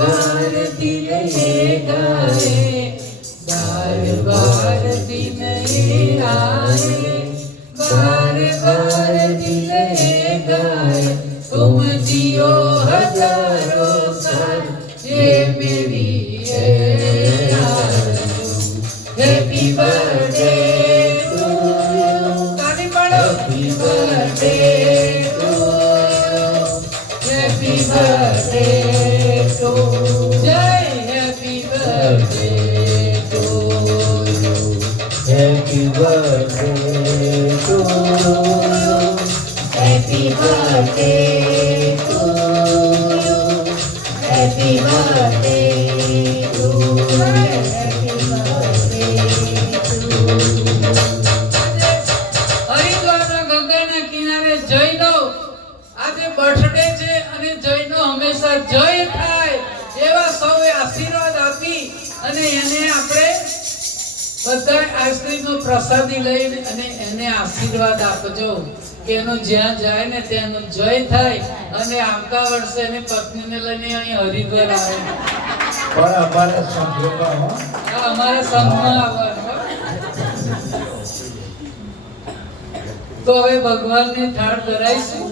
बार दिले गाए, बार बार दिन आए, बार बार दिले गाए, तुम जियो हजारों साल, ये मेरी हैप्पी बर्थडे टू यू, ताली पाड़ो, happy birthday to you, happy birthday to, जय happy birthday to you, happy birthday to you, happy birthday to you, happy birthday to you, happy birthday to you. હરિદ્વારના ગંગાના કિનારે જૈનો આજે birthday છે અને જૈનો હંમેશા જય થાય એવા સૌએ આશીર્વાદ આપી અને એને આપણે બધા આઈસ્ક્રીમનો પ્રસાદી લઈને અને એને આશીર્વાદ આપજો કે એનો જ્યાં જાય ને ત્યાંનો જય થાય અને આવતા વર્ષે એની પત્નીને લઈને અહીં હરિદ્વાર આવે. પણ અમારા સંઘમાં અમારા સંઘમાં આવવાનું. તો હવે ભગવાનને થાળ ધરાઈશું.